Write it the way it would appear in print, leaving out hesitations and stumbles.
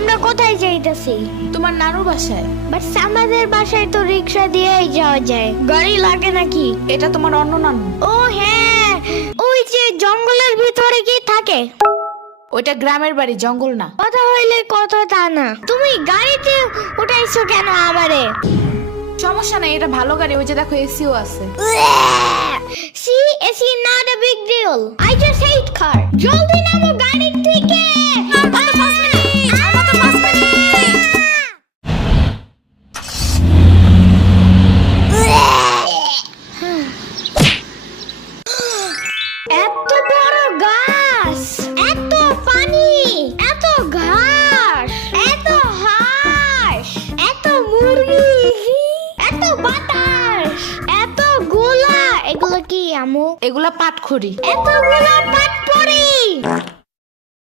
আমরা কোথায় যাইতেছি? তোমার নানুর বাসায়। বাট আমাদের বাসায় তো রিক্সা দিয়েই যাওয়া যায়, গাড়ি লাগে নাকি? এটা তোমার অন্য নানু। ও হ্যাঁ, ওই যে জঙ্গলের ভিতরে কি থাকে? ওইটা গ্রামের বাড়ি, জঙ্গল না। কথা হইলে কথা তা না। তুমি গাড়িতে উঠাইছো কেন আমারে? সমস্যা নাই, এটা ভালো গাড়ি। ওই যে দেখো এসিও আছে। See, it's not a big deal. I just hate car. জলদি নামো গাড়ি থেকে। এত বড় গাছ, এত পানি, এত ঘাস, এত হাঁস, এত মুরগি, এত বাতাস, এত গোলা। এগুলো কি আমু? এগুলা পাটখড়ি। এতগুলো পাটপড়ি।